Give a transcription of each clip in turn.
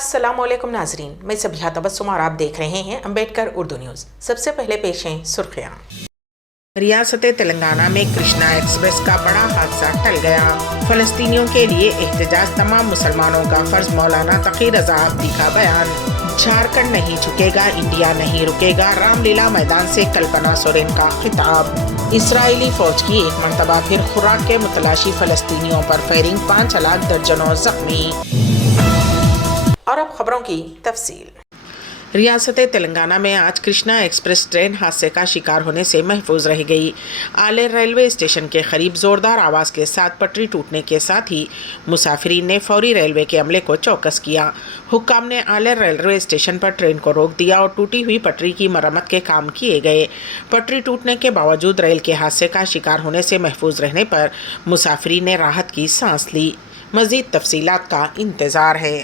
السلام علیکم ناظرین، میں سبیہ تبسم اور آپ دیکھ رہے ہیں امبیڈکر اردو نیوز۔ سب سے پہلے پیش ہیں سرخیاں۔ ریاست تلنگانہ میں کرشنا ایکسپریس کا بڑا حادثہ ٹل گیا۔ فلسطینیوں کے لیے احتجاج تمام مسلمانوں کا فرض، مولانا تقی رضا عابدی کا بیان۔ جھارکھنڈ نہیں جھکے گا، انڈیا نہیں رکے گا، رام لیلا میدان سے کلپنا سورین کا خطاب۔ اسرائیلی فوج کی ایک مرتبہ پھر خوراک کے متلاشی فلسطینیوں پر فائرنگ، 5 ہلاک، درجنوں زخمی۔ اور اب خبروں کی تفصیل۔ ریاست تلنگانہ میں آج کرشنا ایکسپریس ٹرین حادثے کا شکار ہونے سے محفوظ رہ گئی۔ آلیر ریلوے اسٹیشن کے قریب زوردار آواز کے ساتھ پٹری ٹوٹنے کے ساتھ ہی مسافرین نے فوری ریلوے کے عملے کو چوکس کیا۔ حکام نے آلیر ریلوے اسٹیشن پر ٹرین کو روک دیا اور ٹوٹی ہوئی پٹری کی مرمت کے کام کیے گئے۔ پٹری ٹوٹنے کے باوجود ریل کے حادثے کا شکار ہونے سے محفوظ رہنے پر مسافرین نے راحت کی سانس لی۔ مزید تفصیلات کا انتظار ہے۔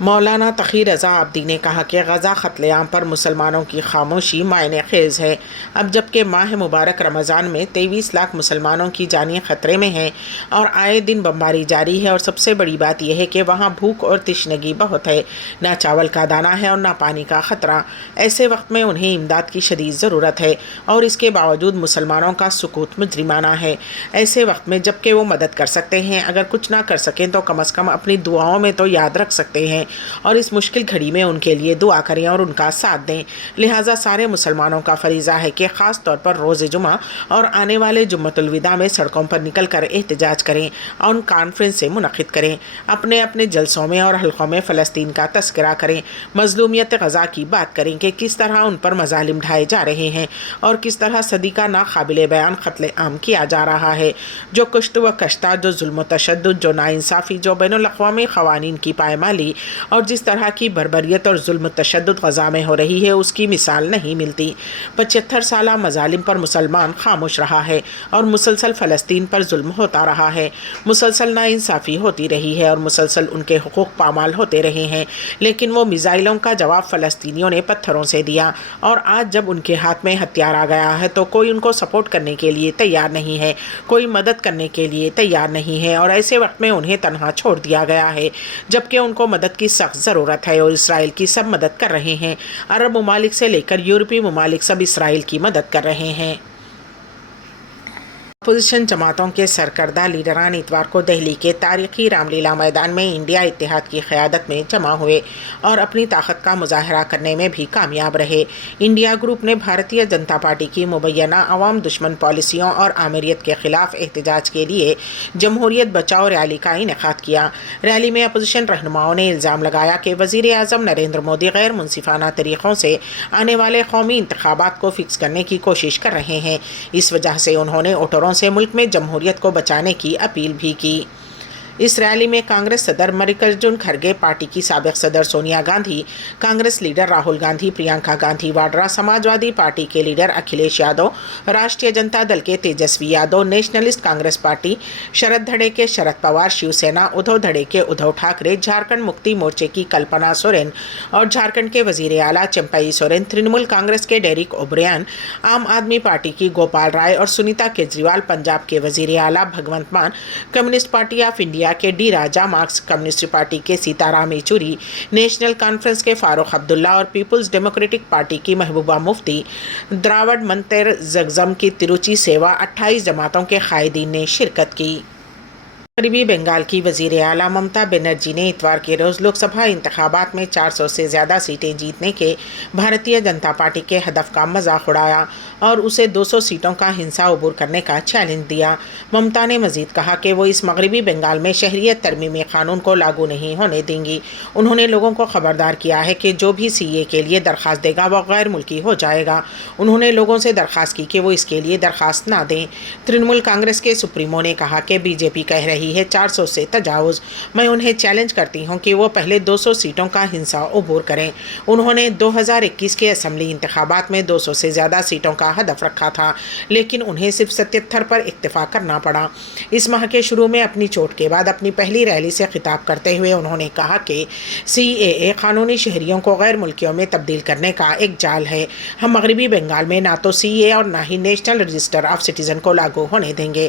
مولانا تقی رضا عابدی نے کہا کہ غزہ قتل عام پر مسلمانوں کی خاموشی معنی خیز ہے۔ اب جبکہ ماہ مبارک رمضان میں 23 لاکھ مسلمانوں کی جانیں خطرے میں ہیں اور آئے دن بمباری جاری ہے، اور سب سے بڑی بات یہ ہے کہ وہاں بھوک اور تشنگی بہت ہے، نہ چاول کا دانہ ہے اور نہ پانی کا خطرہ۔ ایسے وقت میں انہیں امداد کی شدید ضرورت ہے، اور اس کے باوجود مسلمانوں کا سکوت مجرمانہ ہے۔ ایسے وقت میں جبکہ وہ مدد کر سکتے ہیں، اگر کچھ نہ کر سکیں تو کم از کم اپنی دعاؤں میں تو یاد رکھ سکتے ہیں، اور اس مشکل گھڑی میں ان کے لیے دعا کریں اور ان کا ساتھ دیں۔ لہٰذا سارے مسلمانوں کا فریضہ ہے کہ خاص طور پر روز جمعہ اور آنے والے جمعۃ الوداع میں سڑکوں پر نکل کر احتجاج کریں اور کانفرنس سے منعقد کریں، اپنے اپنے جلسوں میں اور حلقوں میں فلسطین کا تذکرہ کریں، مظلومیت غزہ کی بات کریں کہ کس طرح ان پر مظالم ڈھائے جا رہے ہیں اور کس طرح صدی کا ناقابل بیان قتل عام کیا جا رہا ہے، جو کشت و کشتہ، جو ظلم و تشدد، جو ناانصافی، جو بین الاقوامی قوانین کی پائمالی اور جس طرح کی بربریت اور ظلم و تشدد غزہ میں ہو رہی ہے، اس کی مثال نہیں ملتی۔ 75 سالہ مظالم پر مسلمان خاموش رہا ہے اور مسلسل فلسطین پر ظلم ہوتا رہا ہے، مسلسل ناانصافی ہوتی رہی ہے اور مسلسل ان کے حقوق پامال ہوتے رہے ہیں، لیکن وہ میزائلوں کا جواب فلسطینیوں نے پتھروں سے دیا، اور آج جب ان کے ہاتھ میں ہتھیار آ گیا ہے تو کوئی ان کو سپورٹ کرنے کے لیے تیار نہیں ہے، کوئی مدد کرنے کے لیے تیار نہیں ہے، اور ایسے وقت میں انہیں تنہا چھوڑ دیا گیا ہے، جبکہ ان کو مدد کی سخت ضرورت ہے، اور اسرائیل کی سب مدد کر رہے ہیں۔ عرب ممالک سے لے کر یورپی ممالک سب اسرائیل کی مدد کر رہے ہیں۔ اپوزیشن جماعتوں کے سرکردہ لیڈران اتوار کو دہلی کے تاریخی رام لیلا میدان میں انڈیا اتحاد کی قیادت میں جمع ہوئے اور اپنی طاقت کا مظاہرہ کرنے میں بھی کامیاب رہے۔ انڈیا گروپ نے بھارتیہ جنتا پارٹی کی مبینہ عوام دشمن پالیسیوں اور آمریت کے خلاف احتجاج کے لیے جمہوریت بچاؤ ریلی کا انعقاد کیا۔ ریلی میں اپوزیشن رہنماؤں نے الزام لگایا کہ وزیر اعظم نریندر مودی غیر منصفانہ طریقوں سے آنے والے قومی انتخابات کو فکس کرنے کی کوشش کر رہے ہیں۔ اس وجہ سے انہوں نے ووٹروں سے ملک میں جمہوریت کو بچانے کی اپیل بھی کی۔ اس ریلی میں کانگریس صدر ملکارجن کھڑگے، پارٹی کی سابق صدر سونیا گاندھی، کانگریس لیڈر راہل گاندھی، پرینکا گاندھی واڈرا، سماجوادی پارٹی کے لیڈر اکھلیش یادو، راشٹریہ جنتا دل کے تیجسوی یادو، نیشنلسٹ کانگریس پارٹی، شرد دھڑے کے شرد پوار، شیو سینا، ادھو دھڑے کے ادھو ٹھاکرے، جھارکھنڈ مکتی مورچے کی کلپنا سورین اور جھارکھنڈ کے وزیر اعلیٰ چمپئی سورین، ترنمول کانگریس کے ڈیرک اوبریان، عام آدمی پارٹی کی گوپال رائے اور سنیتا کیجریوال، پنجاب کے وزیر اعلیٰ بھگونت مان، کمیونسٹ پارٹی آف انڈیا کے ڈی راجا، مارکسسٹ کمیونسٹ پارٹی کے سیتا رام یچوری، نیشنل کانفرنس کے فاروق عبداللہ اور پیپلز ڈیموکریٹک پارٹی کی محبوبہ مفتی، دراوڑ منتر زگزم کی تروچی سیوا، 28 جماعتوں کے قائدین نے شرکت کی۔ مغربی بنگال کی وزیر اعلیٰ ممتا بنرجی نے اتوار کے روز لوک سبھا انتخابات میں 400 سے زیادہ سیٹیں جیتنے کے بھارتیہ جنتا پارٹی کے ہدف کا مذاق اڑایا اور اسے 200 سیٹوں کا ہنسا عبور کرنے کا چیلنج دیا۔ ممتا نے مزید کہا کہ وہ اس مغربی بنگال میں شہریت ترمیمی قانون کو لاگو نہیں ہونے دیں گی۔ انہوں نے لوگوں کو خبردار کیا ہے کہ جو بھی سی اے کے لیے درخواست دے گا وہ غیر ملکی ہو جائے گا۔ انہوں نے لوگوں سے درخواست کی کہ وہ اس کے لیے درخواست نہ دیں۔ ترنمول کانگریس کے سپریمو نے کہا کہ بی جے پی کہہ رہی ہے 400 سے تجاوز، میں انہیں چیلنج کرتی ہوں کہ وہ پہلے 200 سیٹوں کا ہنسا عبور کریں۔ انہوں نے 2021 کے اسمبلی انتخابات میں 200 سے زیادہ سیٹوں کا ہدف رکھا تھا، لیکن انہیں صرف 77 پر اکتفا کرنا پڑا۔ اس ماہ کے شروع میں اپنی چوٹ کے بعد اپنی پہلی ریلی سے خطاب کرتے ہوئے انہوں نے کہا کہ سی اے اے قانونی شہریوں کو غیر ملکیوں میں تبدیل کرنے کا ایک جال ہے۔ ہم مغربی بنگال میں نہ تو سی اے اور نہ ہی نیشنل رجسٹر آف سٹیزن کو لاگو ہونے دیں گے۔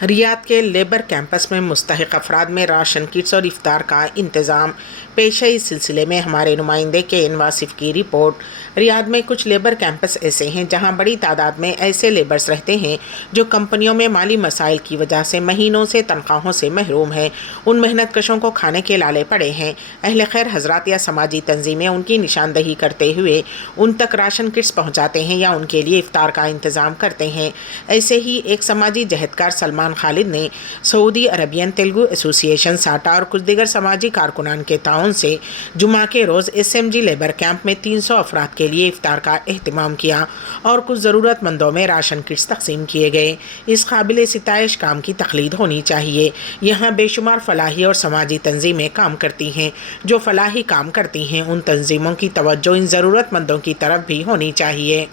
ریاض کے لیبر کیمپس میں مستحق افراد میں راشن کٹس اور افطار کا انتظام پیش ہے۔ اس سلسلے میں ہمارے نمائندے کے این واصف کی رپورٹ۔ ریاض میں کچھ لیبر کیمپس ایسے ہیں جہاں بڑی تعداد میں ایسے لیبرز رہتے ہیں جو کمپنیوں میں مالی مسائل کی وجہ سے مہینوں سے تنخواہوں سے محروم ہیں۔ ان محنت کشوں کو کھانے کے لالے پڑے ہیں۔ اہل خیر حضرات یا سماجی تنظیمیں ان کی نشاندہی کرتے ہوئے ان تک راشن کٹس پہنچاتے ہیں یا ان کے لیے افطار کا انتظام کرتے ہیں۔ ایسے ہی ایک سماجی جہدکار سلمان خالد نے سعودی عربین تیلگو ایسوسی ایشن ساٹا اور کچھ دیگر سماجی کارکنان کے تعاون سے جمعہ کے روز S M G labour camp میں 300 افراد کے لیے افطار کا اہتمام کیا اور کچھ ضرورت مندوں میں راشن کٹس تقسیم کیے گئے۔ اس قابل ستائش کام کی تقلید ہونی چاہیے۔ یہاں بے شمار فلاحی اور سماجی تنظیمیں کام کرتی ہیں۔ جو فلاحی کام کرتی ہیں ان تنظیموں کی توجہ ان ضرورت مندوں کی طرف بھی ہونی چاہیے۔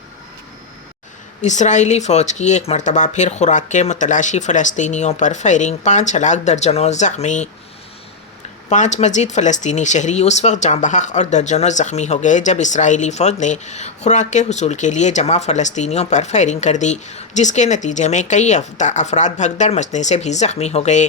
اسرائیلی فوج کی ایک مرتبہ پھر خوراک کے متلاشی فلسطینیوں پر فائرنگ، 5 ہلاک درجنوں زخمی۔ 5 مزید فلسطینی شہری اس وقت جاں بحق اور درجنوں زخمی ہو گئے جب اسرائیلی فوج نے خوراک کے حصول کے لیے جمع فلسطینیوں پر فائرنگ کر دی، جس کے نتیجے میں کئی افراد بھگدڑ مچنے سے بھی زخمی ہو گئے۔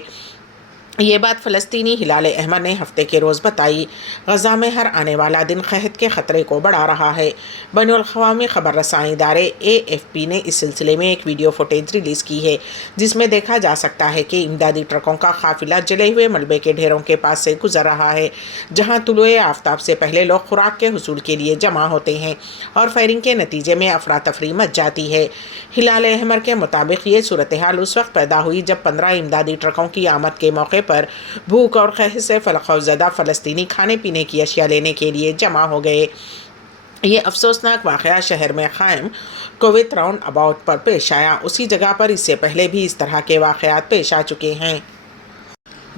یہ بات فلسطینی ہلال احمر نے ہفتے کے روز بتائی۔ غزہ میں ہر آنے والا دن قحط کے خطرے کو بڑھا رہا ہے۔ بین الاقوامی خبر رساں ادارے AFP نے اس سلسلے میں ایک ویڈیو فوٹیج ریلیز کی ہے جس میں دیکھا جا سکتا ہے کہ امدادی ٹرکوں کا قافلہ جلے ہوئے ملبے کے ڈھیروں کے پاس سے گزر رہا ہے، جہاں طلوع آفتاب سے پہلے لوگ خوراک کے حصول کے لیے جمع ہوتے ہیں اور فائرنگ کے نتیجے میں افراتفری مچ جاتی ہے۔ ہلال احمر کے مطابق یہ صورتحال اس وقت پیدا ہوئی جب 15 امدادی ٹرکوں کی آمد کے موقع پر بھوک اور قحط سے خوفزدہ فلسطینی کھانے پینے کی اشیاء لینے کے لیے جمع ہو گئے۔ یہ افسوسناک واقعہ شہر میں قائم کویت راؤنڈ اباؤٹ پر پیش آیا۔ اسی جگہ پر اس سے پہلے بھی اس طرح کے واقعات پیش آ چکے ہیں۔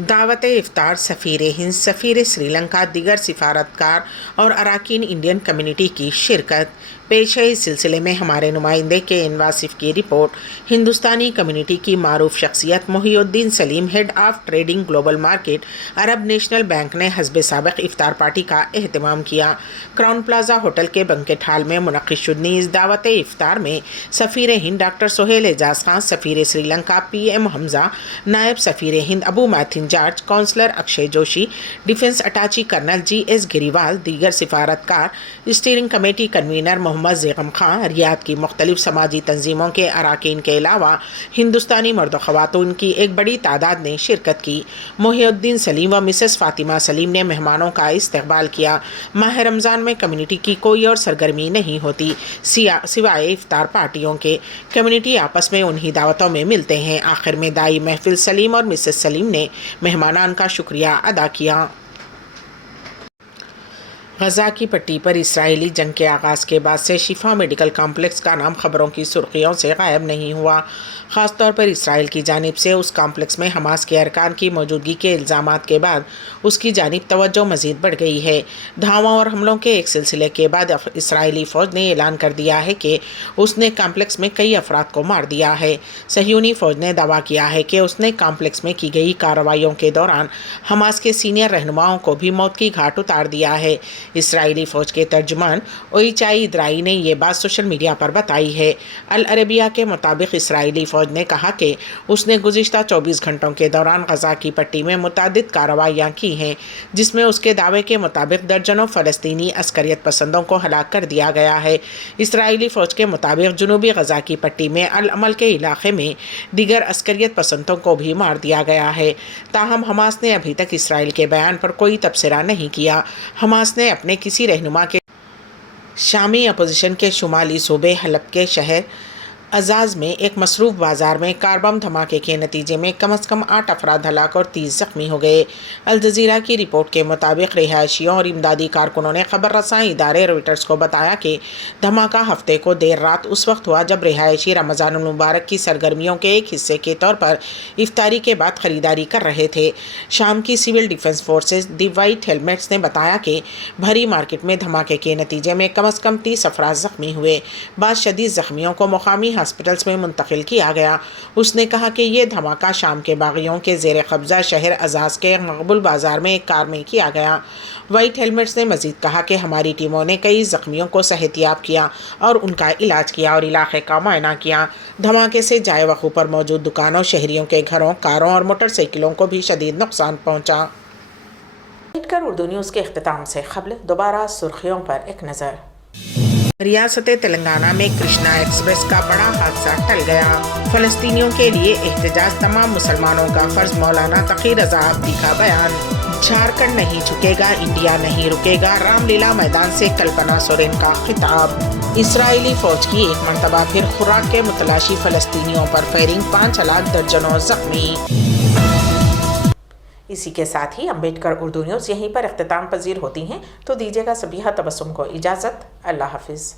دعوت افطار سفیر ہند، سفیر سری لنکا، دیگر سفارتکار اور اراکین انڈین کمیونٹی کی شرکت۔ پیش ہے اس سلسلے میں ہمارے نمائندے کے این واصف کی رپورٹ۔ ہندوستانی کمیونٹی کی معروف شخصیت Mohi Uddin Salim, head of trading global market, Arab National Bank نے حسب سابق افطار پارٹی کا اہتمام کیا۔ کراؤن پلازا ہوٹل کے بنکٹ ہال میں منعقد شدنی اس دعوت افطار میں سفیر ہند ڈاکٹر سہیل اعجاز خان، سفیر سری لنکا PM حمزہ، نائب سفیر ہند Abu Mathen George, counsellor Akshay Joshi, defence attache colonel GS Grewal, دیگر سفارتکار، steering committee convener Mohammad Zaigham Khan, Riyadh کی مختلف سماجی تنظیموں کے اراکین کے علاوہ ہندوستانی مرد و خواتین کی ایک بڑی تعداد نے شرکت کی۔ محی الدین سلیم و مسز فاطمہ سلیم نے مہمانوں کا استقبال کیا۔ ماہ رمضان میں کمیونٹی کی کوئی اور سرگرمی نہیں ہوتی سوائے افطار پارٹیوں کے۔ کمیونٹی آپس میں انہی دعوتوں میں ملتے ہیں۔ آخر میں دائی محفل سلیم اور مسز سلیم نے مہمانان کا شکریہ ادا کیا۔ غزہ کی پٹی پر اسرائیلی جنگ کے آغاز کے بعد سے شفا میڈیکل کمپلیکس کا نام خبروں کی سرخیوں سے غائب نہیں ہوا۔ خاص طور پر اسرائیل کی جانب سے اس کمپلیکس میں حماس کے ارکان کی موجودگی کے الزامات کے بعد اس کی جانب توجہ مزید بڑھ گئی ہے۔ دھاووں اور حملوں کے ایک سلسلے کے بعد اسرائیلی فوج نے اعلان کر دیا ہے کہ اس نے کمپلیکس میں کئی افراد کو مار دیا ہے۔ صہیونی فوج نے دعویٰ کیا ہے کہ اس نے کمپلیکس میں کی گئی کارروائیوں کے دوران حماس کے سینئر رہنماؤں کو بھی موت کی گھاٹ اتار دیا ہے۔ اسرائیلی فوج کے ترجمان اویچائی ادرائی نے یہ بات سوشل میڈیا پر بتائی ہے۔ العربیہ کے مطابق اسرائیلی فوج نے کہا کہ اس نے گزشتہ 24 گھنٹوں کے دوران غزہ کی پٹی میں متعدد کارروائیاں کی ہیں، جس میں اس کے دعوے کے مطابق درجنوں فلسطینی عسکریت پسندوں کو ہلاک کر دیا گیا ہے۔ اسرائیلی فوج کے مطابق جنوبی غزہ کی پٹی میں العمل کے علاقے میں دیگر عسکریت پسندوں کو بھی مار دیا گیا ہے۔ تاہم حماس نے ابھی تک اسرائیل کے بیان پر کوئی تبصرہ نہیں کیا۔ حماس نے اپنے کسی رہنما کے شامی اپوزیشن کے شمالی صوبے حلب کے شہر عزاز میں ایک مصروف بازار میں کار بم دھماکے کے نتیجے میں کم از کم 8 افراد ہلاک اور 30 زخمی ہو گئے۔ الجزیرہ کی رپورٹ کے مطابق رہائشیوں اور امدادی کارکنوں نے خبر رساں ادارے رویٹرز کو بتایا کہ دھماکہ ہفتے کو دیر رات اس وقت ہوا جب رہائشی رمضان المبارک کی سرگرمیوں کے ایک حصے کے طور پر افطاری کے بعد خریداری کر رہے تھے۔ شام کی سول ڈیفنس فورسز دی وائٹ ہیلمٹس نے بتایا کہ بھری مارکیٹ میں دھماکے کے نتیجے میں کم از کم 30 افراد زخمی ہوئے۔ بعض شدید زخمیوں کو مقامی ہاسپٹلز میں منتقل کیا گیا۔ اس نے کہا کہ یہ دھماکہ شام کے باغیوں کے زیر قبضہ شہر عزاز کے مقبول بازار میں ایک کار میں کیا گیا۔ وائٹ ہیلمٹس نے مزید کہا کہ ہماری ٹیموں نے کئی زخمیوں کو صحت یاب کیا اور ان کا علاج کیا اور علاقے کا معائنہ کیا۔ دھماکے سے جائے وقوع پر موجود دکانوں، شہریوں کے گھروں، کاروں اور موٹر سائیکلوں کو بھی شدید نقصان پہنچا۔ اردو نیوز کے اختتام سے قبل دوبارہ سرخیوں پر ایک نظر۔ ریاست تلنگانہ میں کرشنا ایکسپریس کا بڑا حادثہ ٹل گیا۔ فلسطینیوں کے لیے احتجاج، تمام مسلمانوں کا فرض، مولانا تقی رضا عابدی کا بیان۔ جھارکھنڈ نہیں جھکے گا، انڈیا نہیں رکے گا، رام لیلا میدان سے کلپنا سورین کا خطاب۔ اسرائیلی فوج کی ایک مرتبہ پھر خوراک کے متلاشی فلسطینیوں پر فائرنگ، 5 ہلاک، درجنوں زخمی۔ اسی کے ساتھ ہی امبیڈکر اردو نیوز یہیں پر اختتام پذیر ہوتی ہیں، تو دیجیے گا سبیحہ تبسم کو اجازت۔ اللہ حافظ۔